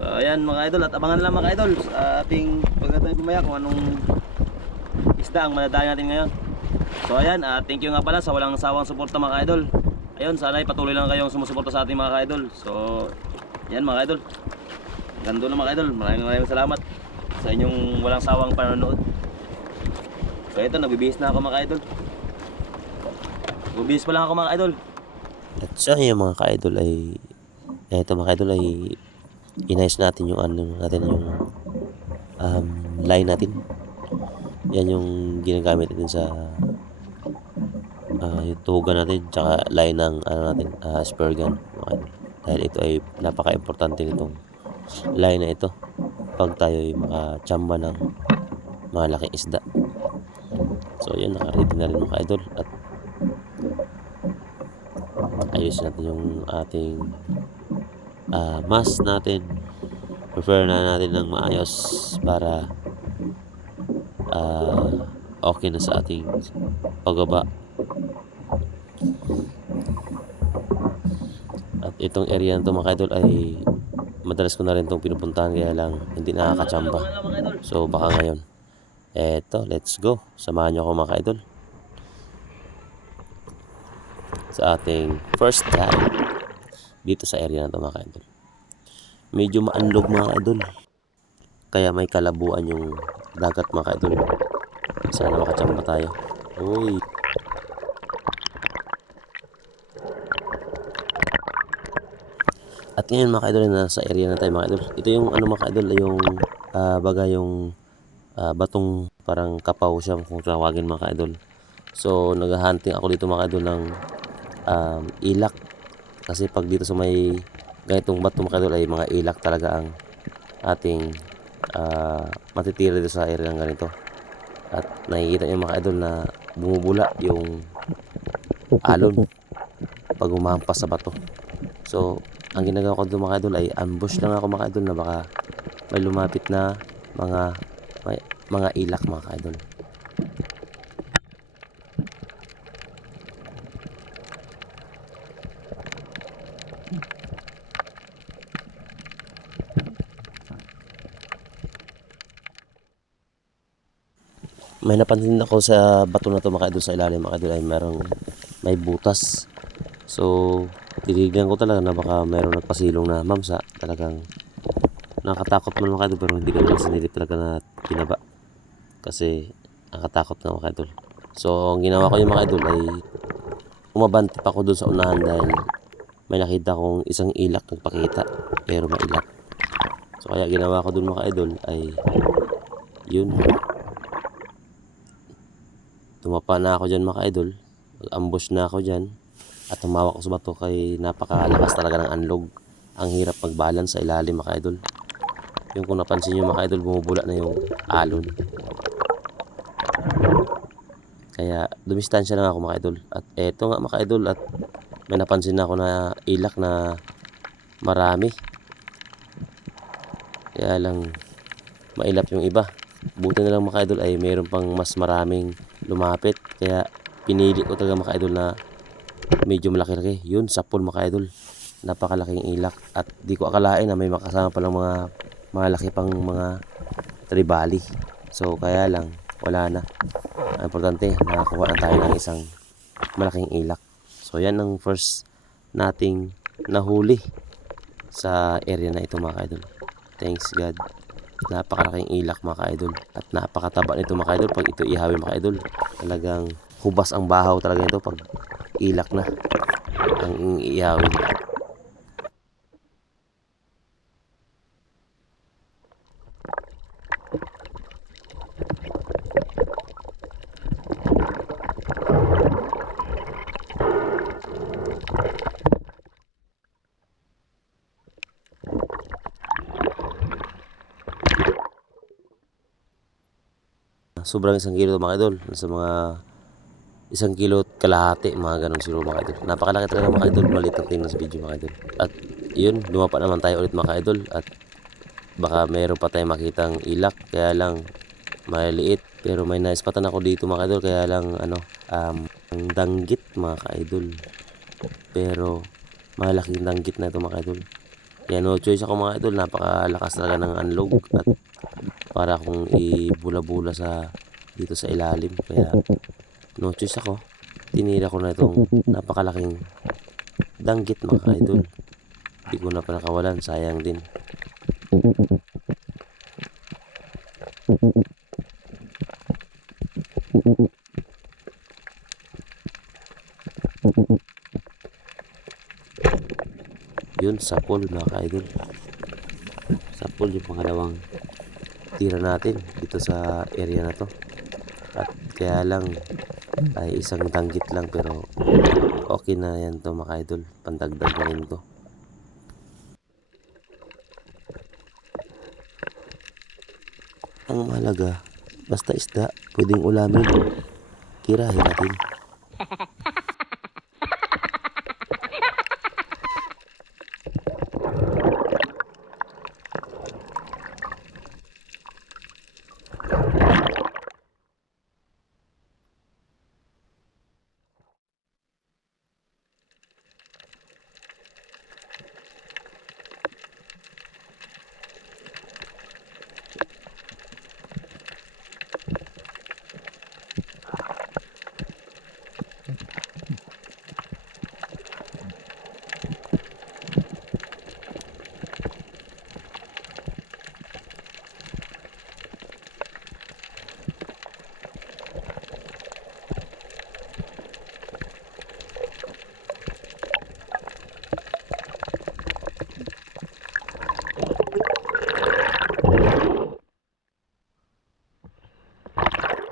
So ayan mga idol, at abangan lang mga idol sa ating pagdating pumaya kung anong isda ang madadali natin ngayon. So ayan, thank you nga pala sa walang sawang suporta mga idol. Ayun, sana ay patuloy lang kayong sumusuporta sa ating mga idol. So yan mga idol, gando na mga idol, maraming salamat sa inyong walang sawang panonood. So ito, nagbibihis na ako mga idol. Nagbibihis pa lang ako mga idol. At so yung mga ka-idol ay eto mga idol ay inayos natin yung line natin. Yan yung ginagamit natin sa yung tuhugan natin tsaka line ng spear gun mga idol. Dahil ito ay napaka-importante nitong line na ito pag tayo ay makachamba ng malaking isda. So yan, naka-ready na rin mga idol at ayos natin yung ating mask natin. Prepare na natin ng maayos para okay na sa ating pagbaba. At itong area na ito mga idol ay madalas ko na rin itong pinupuntahan kaya lang hindi nakakachamba. So baka ngayon. Eto, let's go. Samahan nyo ako mga idol sa ating first time dito sa area na ito mga idol. Medyo maanlog mga idol, kaya may kalabuan yung dagat mga idol. Sana makachamba tayo. Uy. At ngayon mga idol, nasa area na tayo mga idol. Ito yung mga idol, yung baga yung batong parang kapaw siya kung tawagin mga idol. So naghahunting ako dito mga idol ng ilak. Kasi pag dito sa may ganitong bato mga idol ay mga ilak talaga ang ating matitira dito sa area ng ganito. At nakikita nyo mga idol na bumubula yung alon pag umahampas sa bato. So ang ginagawa ko dito mga idol ay ambush lang ako mga idol na baka may lumapit na mga ilak mga idol. May napansin ako sa bato na to mga idol, sa ilalim mga idol ay may butas. So tinignan ko talaga na baka mayroong nagpasilong na mamsa. Talagang nakatakot man mga idol, pero hindi ko naman sinilip talaga na pinaba kasi nakatakot na mga idol. So ang ginawa ko yung mga idol ay umabante pa ako dun sa unahan dahil may nakita kong isang ilak nagpakita pero mailak. So kaya ginawa ko dun mga idol ay yun, tumapa na ako dyan mga idol, ambush na ako dyan at tumawak ako sa bato kay napakalakas talaga ng anlog. Ang hirap mag-balance sa ilalim mga idol. Yung kung napansin nyo mga idol, bumubula na yung alon. Kaya dumistansya lang ako mga idol. At eto nga mga idol, at may napansin na ako na ilak na marami. Kaya lang mailap yung iba. Buti na lang mga idol ay mayroon pang mas maraming lumapit. Kaya pinili ko talaga mga idol na medyo malaki-laki. Yun, sapol mga idol. Napakalaking ilak. At di ko akalain na may makasama palang mga malaki pang mga tribali. So kaya lang wala na. Ang importante, nakakuha na tayo ng isang malaking ilak. So yan ang first nating nahuli sa area na ito mga idol. Thanks God. Napakalaking ilak mga idol. At napakataba nito mga idol pag ito ihawin mga idol. Talagang hubas ang bahaw talaga nito pag ilak na ang ihawin. Sobrang 1 kilo mga idol. Sa mga 1 kilo at kalahati, mga ganun siguro mga idol. Napakalaki talaga mga idol. Maliit ang tingnan sa video mga idol. At yun, dumapa naman tayo ulit mga idol. At baka meron pa tayong makitang ilak. Kaya lang maliit. Pero may naispatan ako dito mga idol. Kaya lang ang danggit mga idol. Pero malaking danggit na ito mga idol. Kaya no choice ako mga idol, napakalakas talaga ng unload at para akong ibula-bula sa dito sa ilalim. Kaya no choice ako, tinira ko na itong napakalaking danggit mga idol. Hindi ko na panakawalan, sayang din. Yun, sapol mga idol. Sapol yung pangalawang tira natin dito sa area na to. At kaya lang ay isang danggit lang, pero okay na yan to mga idol. Pandagdag na rin to. Ang mahalaga, basta isda, pwedeng ulamin. Kirahin natin.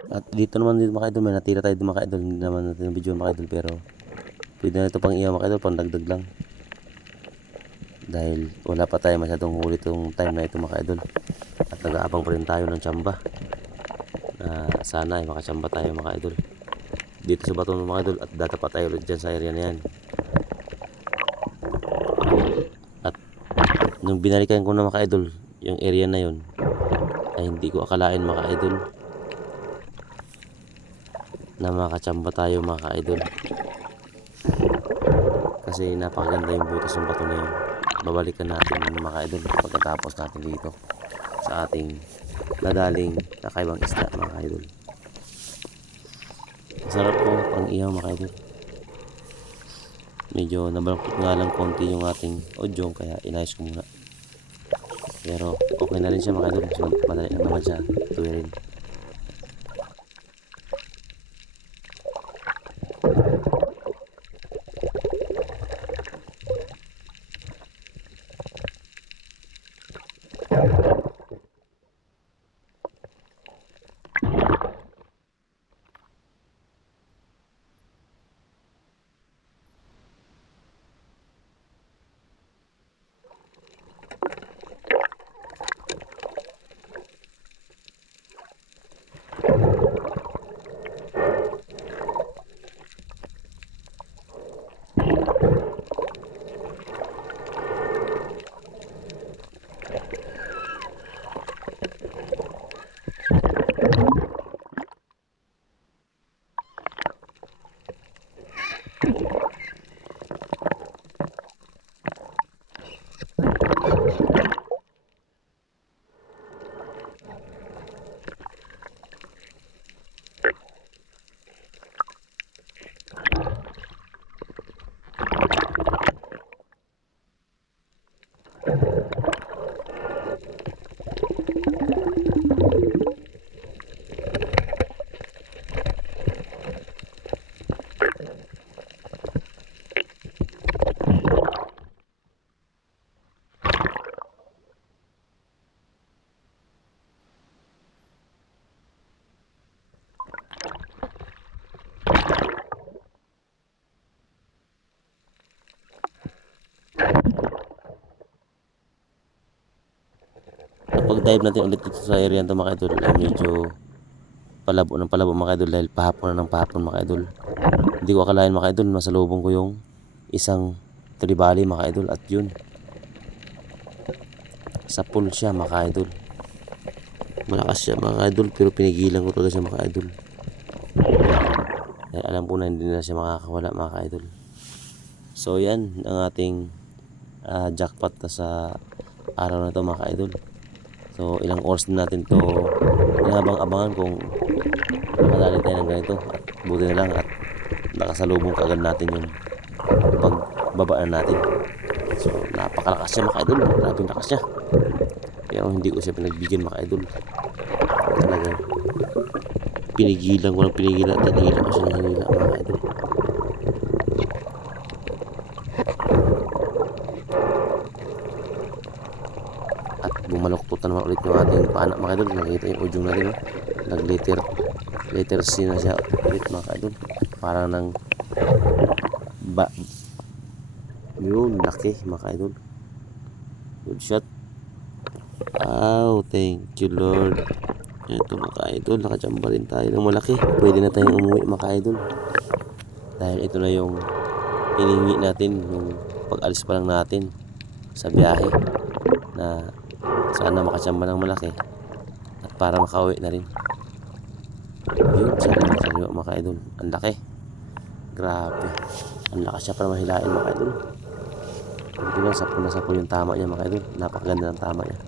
At dito naman din mga idol, may natira tayo din mga idol. Hindi naman natin video mga idol, pero pwede na ito pang iyaw mga idol, pang dagdag lang. Dahil wala pa tayo masyadong huli itong time na ito mga idol. At nag-aabang pa rin tayo ng tsamba. Sana ay makachamba tayo mga idol dito sa bato mga idol, at data pa tayo ulit dyan sa area na yan. At nung binalikan ko na mga idol yung area na yun, ay hindi ko akalain mga idol na makachamba tayo mga idol, kasi napakaganda yung butas ng bato na yun. Babalikan natin mga idol pagkatapos natin dito sa ating nadaling kakaibang isda mga idol. Masarap po pang ihaw mga idol. Medyo nabalaktot nga lang konti yung ating audio, kaya inayos ko muna. Pero okay na rin siya mga idol, so madali na naman siya tuwirin. Pag dive natin ulit dito sa area nito mga idol, ay medyo palabo ng palabo mga idol, dahil pahapon na ng pahapon mga idol. Hindi ko akalain mga idol, masalubong ko yung isang tribali mga idol, at yun, sa pool siya mga idol. Malakas siya mga idol, pero pinigilan ko talaga siya mga idol. Dahil alam ko na hindi na siya makakawala mga idol. So yan ang ating jackpot na sa araw na to mga ka-idol. So ilang oras na natin to inabang-abangan kung makadali tayo ng ganito, at buti na lang at nakasalubong kaagad natin yung pagbabaan natin. So napakalakas siya mga ka-idol, grabe lakas niya, pero hindi ko siya pinagbigyan mga ka-idol. Talagang pinigilan ko ng pinigilan at tinigil ko siya ng hinila mga ka-idol. At bumaloktot na naman ulit yung ating paanak mga idol. Nakita yung udyong natin, no? Letter C na siya ulit mga idol. Parang ng yun, laki mga idol. Good shot. Wow, thank you Lord. Ito mga idol, nakachamba rin tayo ng malaki. Pwede na tayong umuwi mga idol, dahil ito na yung hiningi natin nung pag-alis pa lang natin sa biyahe, na sana makachamba ng malaki at para makauwi na rin. Yun, sariwa mga idol. Ang laki, grabe, ang lakas siya para mahilain mga idol. Ito lang, sapo na sapo yung tama niya mga idol. Napakaganda ng tama niya.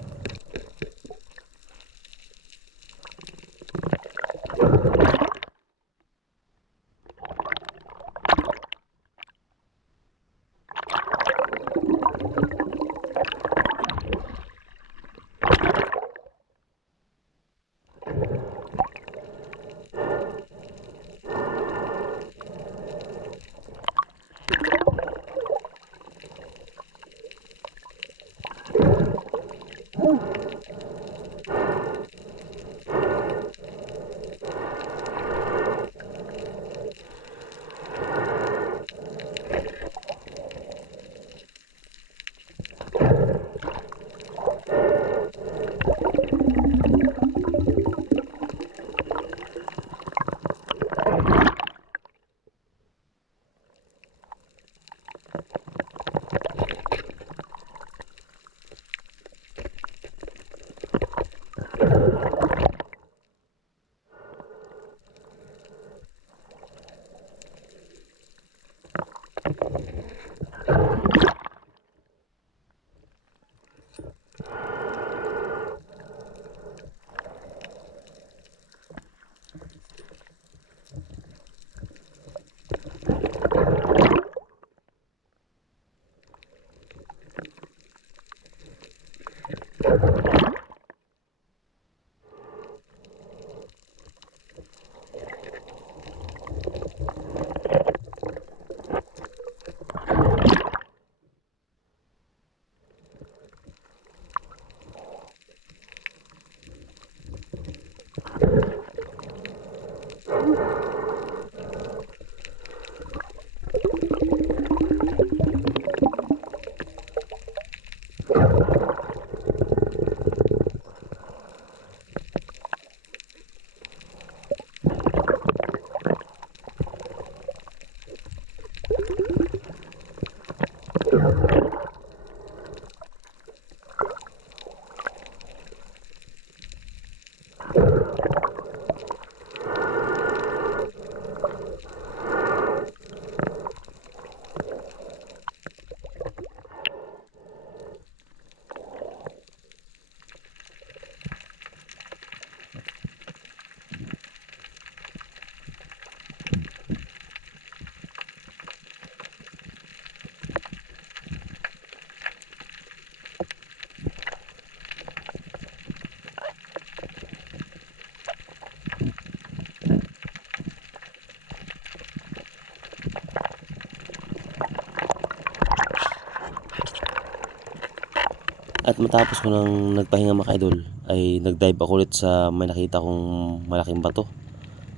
At matapos ko nang nagpahinga mga idol, ay nagdive ako ulit sa may nakita kong malaking bato.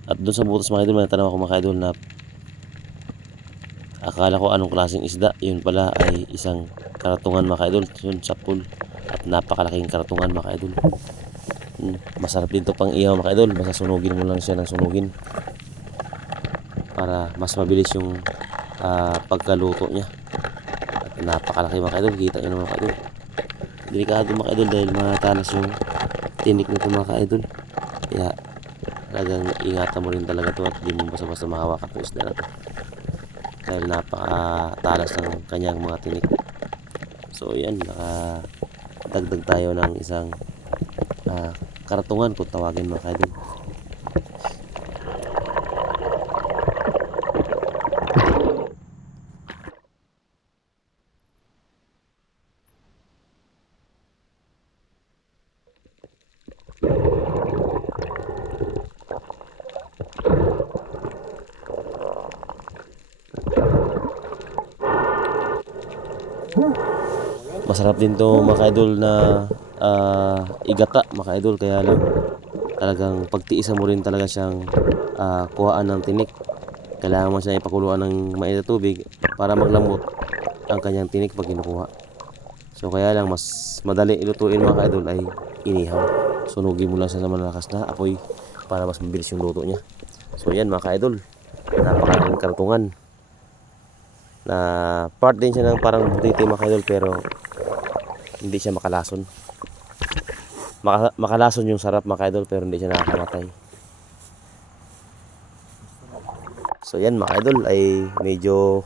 At doon sa butas mga idol, may natanong ako mga idol na akala ko anong klaseng isda. Yun pala ay isang karatungan mga idol. Yun sa pool. At napakalaking karatungan mga idol. Masarap din to pang ihaw mga idol. Basta sunugin mo lang siya ng sunugin para mas mabilis yung pagkaluto niya. At napakalaki mga idol. Kita nyo naman mga idol. Delikado mga idol dahil matalas yung tinik nito mga idol. Kaya talagang ingatan mo rin talaga to at di mo basta-basta mahawakan yung isda na to, dahil napakatalas ng kanyang mga tinik. So yan, nakadagdag tayo ng isang karatungan kung tawagin mga kaidol. Masarap din to mga kaidol na igata mga kaidol, kaya lang talagang pagtiisan mo rin talaga siyang kuhaan ng tinik. Kailangan mo siya ipakuluan ng mainit na tubig para maglamot ang kanyang tinik pag kinukuha. So kaya lang mas madali ilutuin mga kaidol ay inihaw. Sunugin mo lang siya sa malakas na apoy para mas mabilis yung luto niya. So yan mga kaidol, napakaraming kartungan na part din siya ng parang butiti mga kaidol, pero hindi siya makalason. Makalason yung sarap mga kaidol, pero hindi siya nakakamatay. So yan mga kaidol, ay medyo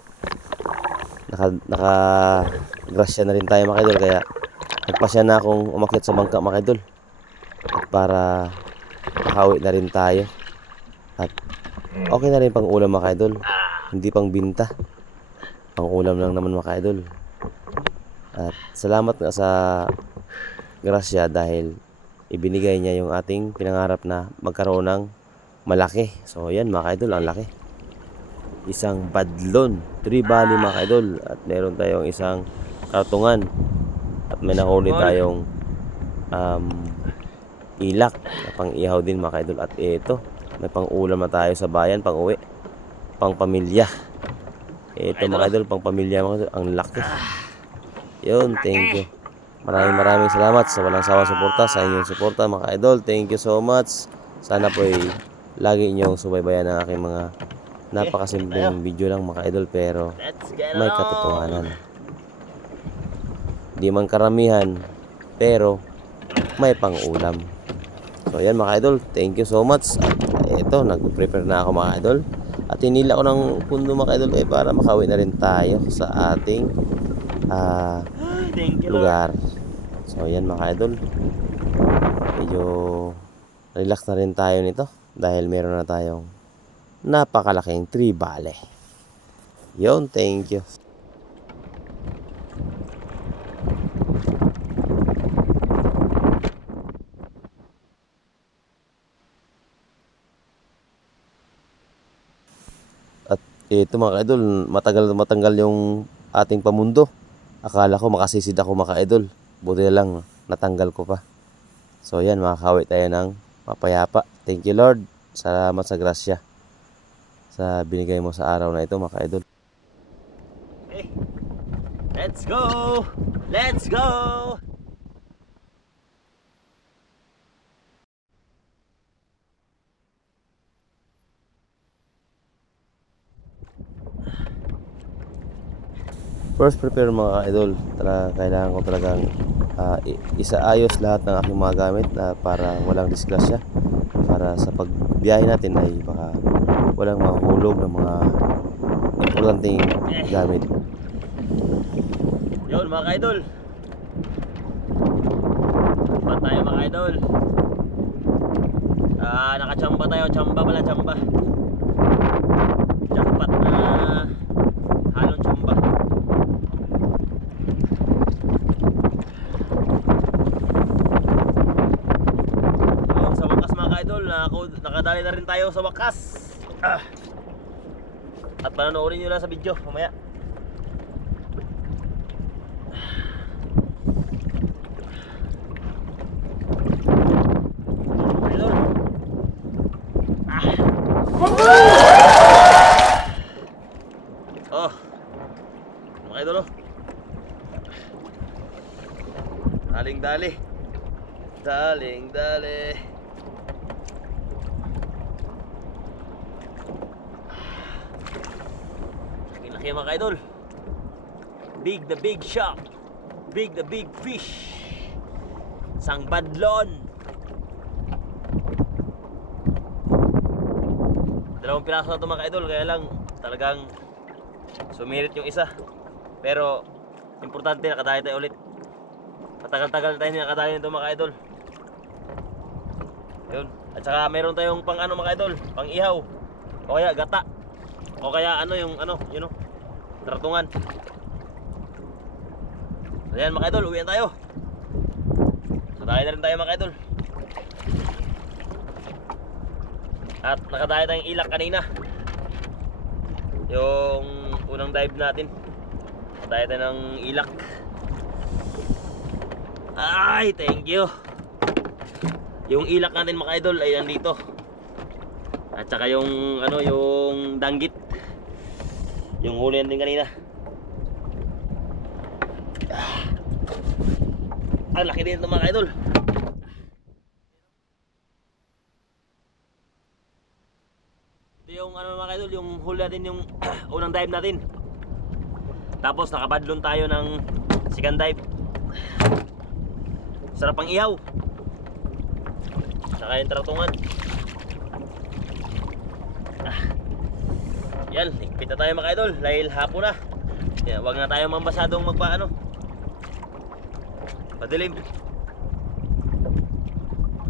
naka-grasya na rin tayo mga kaidol, kaya nagpasya na akong umakyat sa bangka mga kaidol, at para makauwi na rin tayo. At okay na rin pang ulam mga kaidol, hindi pang binta, pang ulam lang naman mga kaidol. At salamat nga sa grasya dahil ibinigay niya yung ating pinangarap na magkaroon ng malaki. So yan mga kaidol, ang laki. Isang badlon, 3 bali mga kaidol. At meron tayong isang kartungan. At may nahuli tayong ilak na pang ihaw din mga kaidol. At ito, may pang ulam na tayo sa bayan, pang uwi, pang pamilya. Ito mga kaidol, pang pamilya mga kaidol, ang laki. Yun, thank you. Maraming salamat sa walang sawang suporta, sa inyong suporta mga idol. Thank you so much. Sana po ay lagi inyong subaybayan ang aking mga napakasimpleng video lang mga idol, pero may katotohanan. Di man karamihan, pero may pang-ulam. So yan mga idol, thank you so much. At ito, nag-prepare na ako mga idol. At hinila ko ng pundo mga idol para makauwi na rin tayo sa ating lugar. So yan mga idol, medyo relax na rin tayo nito dahil meron na tayong napakalaking 3 bale. Yon, thank you. At ito mga idol, matanggal yung ating pamundo. Akala ko makasisid ako mga idol, buti na lang natanggal ko pa. So yan, makakawi tayo ng mapayapa. Thank you Lord, salamat sa grasya sa binigay mo sa araw na ito mga idol. Okay, let's go! Let's go! First prepare mga idol, kailangan ko talagang isaayos lahat ng aking mga gamit na para walang disgrasya, para sa pagbiyahe natin ay baka walang mahulog ng mga importanteng gamit. Yun mga idol, pa tayo mga idol. Nakachamba tayo, chamba jackpot na halong chamba. Sa wakas mga idol, nakadali na rin tayo sa wakas. At panonoorin nyo lang sa video mamaya. Oh, mga idol, oh. Daling dali. Laki mga idol. Big the big shark. Big the big fish. Sang badlon. Dalawang piraso na ito mga idol, kaya lang talagang sumirit yung isa. Pero Importante nakadayo tayo ulit. Matagal-tagal tayo nakadayo nito mga idol. Yun. At saka meron tayong pang ano mga idol, pang ihaw. O kaya gata. O kaya ano yung ano, yun o, tratungan. So yan mga idol, uwian tayo. Nakadayo na rin tayo mga idol. At nakadayo tayong ilak kanina. Yung unang dive natin. Nakadayo tayo ng ilak. Ay, thank you. Yung ilak natin mga idol ay nandito. At saka yung ano, yung danggit. Yung huli natin kanina. Ang laki din ito mga idol. Ito yung ano mga idol, yung huli natin, yung unang dive natin. Tapos nakabadlon tayo ng second dive. Sarap ang ihaw. Saka yung tratungan. Yan, higpit na tayo mga idol dahil hapon na. Yan, wag na tayo mambasadong magpaano. Madilim.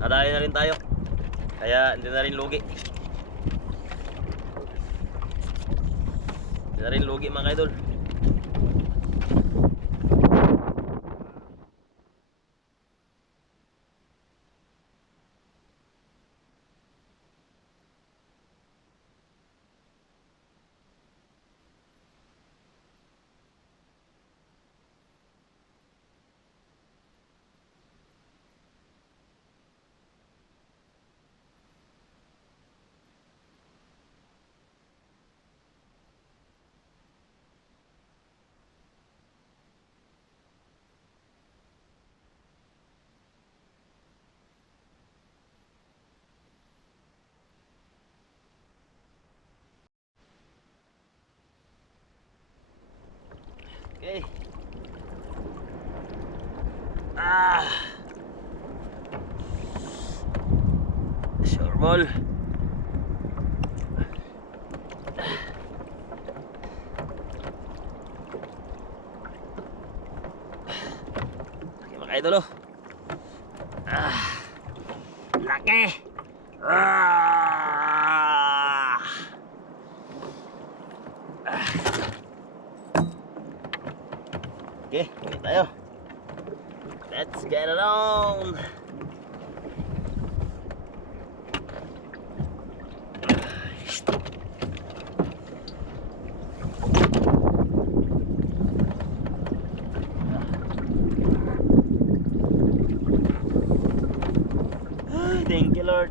Nadali na rin tayo. Kaya hindi na rin lugi. Hindi na rin lugi mga idol. Okay. Sure ball. Okay mga idol oh. Laki. Okay, ulit tayo. Let's get it on. Thank you, Lord.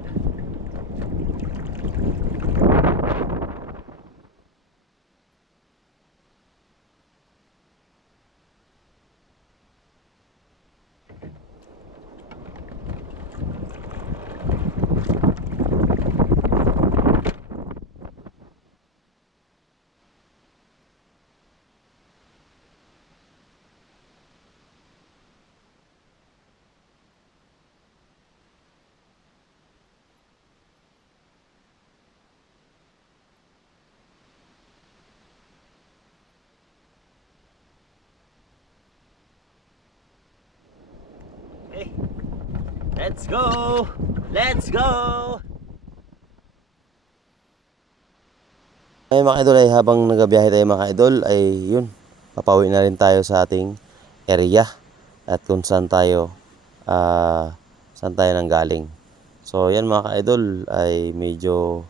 Okay. Let's go! Let's go! Ay mga idol, ay habang nagabiyahe tayo mga idol ay yun, papawi na rin tayo sa ating area at kung saan tayo nanggaling. So yan mga idol ay medyo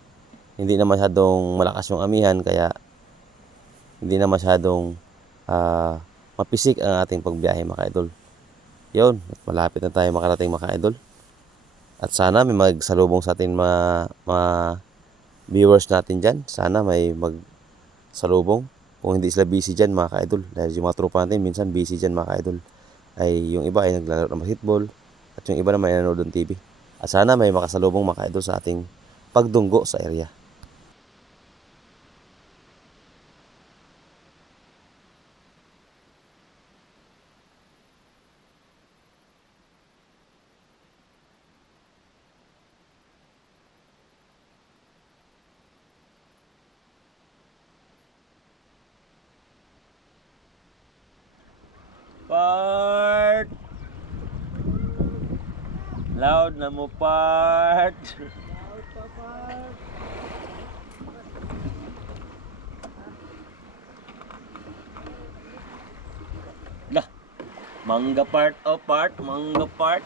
hindi na masyadong malakas yung amihan kaya hindi na masyadong mapisik ang ating pagbiyahe mga idol. Yun, malapit na tayo makarating mga idol. At sana may magsalubong sa atin mga viewers natin dyan. Sana may magsalubong. Kung hindi sila busy dyan mga ka-idol. Dahil yung mga tropa natin minsan busy dyan mga ka-idol. Ay yung iba ay naglalaro ng basketball. At yung iba naman ay nanonood ng TV. At sana may makasalubong mga ka-idol sa ating pagdunggo sa area. Part! Loud na mo, Part! Lah, mangga part, oh part, mangga part.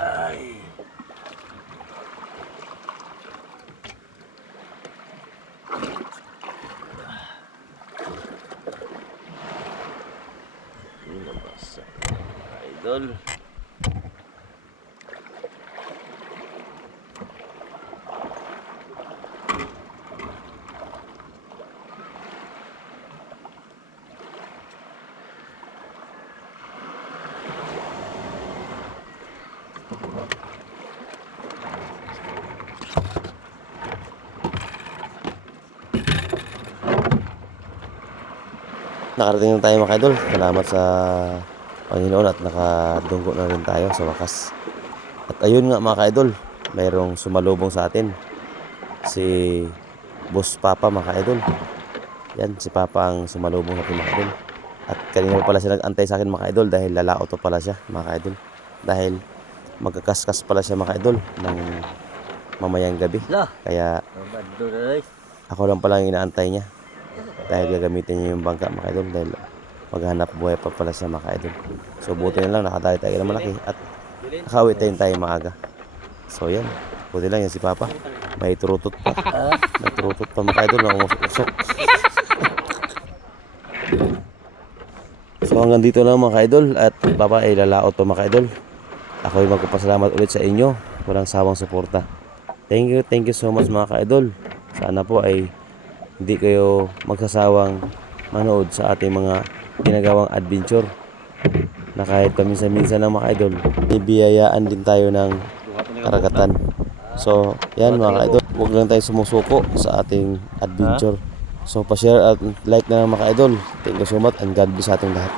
Ay. Ini nabasa. Idol. Nakarating na tayo mga idol. Salamat sa Panginoon at nakadunggo na rin tayo sa wakas. At ayun nga mga idol, mayroong sumalubong sa atin. Si Boss Papa mga idol. Yan, si Papa ang sumalubong sa atin mga idol. At kanina pala siya nag-antay sa akin mga idol dahil lalauto pala siya mga idol. Dahil magkakaskas pala siya mga idol ng mamayang gabi. Kaya ako lang pala ang inaantay niya. Dahil gagamitin niya yung bangka mga idol dahil maghanap buhay pa pala siya mga idol. So buti na lang nakadali tayo ng malaki at nakauwi tayo maaga. So yan, buti lang yan si Papa. May turutot pa. May turutot pa mga idol na umusok. So hanggang dito lang mga idol at Papa ay lalaot pa mga idol. Ako ay magpapasalamat ulit sa inyo. Walang sawang suporta. Thank you so much mga idol. Sana po ay hindi kayo magsasawang manood sa ating mga ginagawang adventure na kahit paminsan-minsan lang mga idol, ibiyayaan din tayo ng karagatan. So, yan mga idol, huwag lang tayo sumusuko sa ating adventure. So, pa-share at like na lang mga idol. Thank you so much and God bless sa ating lahat.